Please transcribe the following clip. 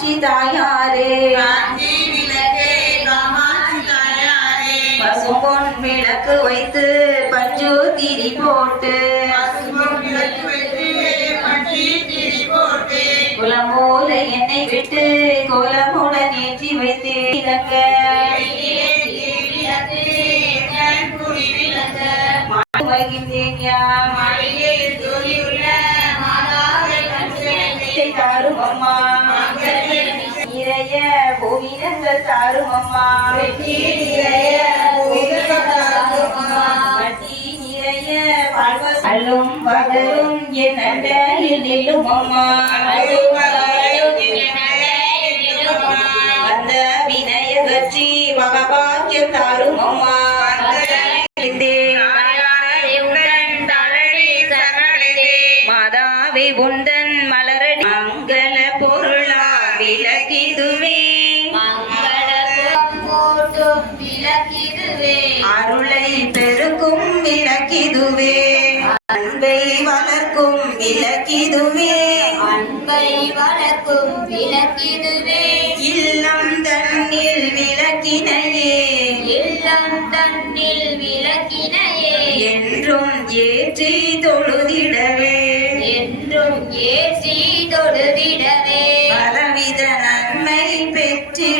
காமாட்சி தாயாரே பசும்பொன் விளக்கு வைத்து பஞ்சு திரி போட்டு. குலமூல எண்ணெய் விட்டு கோலமுடன் ஏற்றி வைத்து இறங்க. வருகின்றேன் யாம் மாளிகையில் ஜோதியுள்ள மாதாவை கண்டு தாரும் அம்மா நிறைய பூவினங்கள் தாரும் அம்மா. வட்டி நிறைய வாழ்வ- அல்லும் பகலும் என் அண்டையில் நில்லும் அம்மா. அந்த வினயகற்றி மகபாக்கியம் தாரும் அம்மா. மாதாவை உந்தன் மலரடி. மங்கள பொருளா விலகிதுவே அருளை பெருக்கும் விளக்கிதுவே அன்பை வளர்க்கும் விளக்கிதுவே அன்பை வளர்க்கும் விளக்கிதுவே இல்லம் தன்னில் விளக்கினையே. இல்லம் தன்னில் விளக்கினையே. என்றும் ஏற்றி தொழுதிடவே. என்றும் ஏற்றி தொழுதிடவே. பெற்றீர்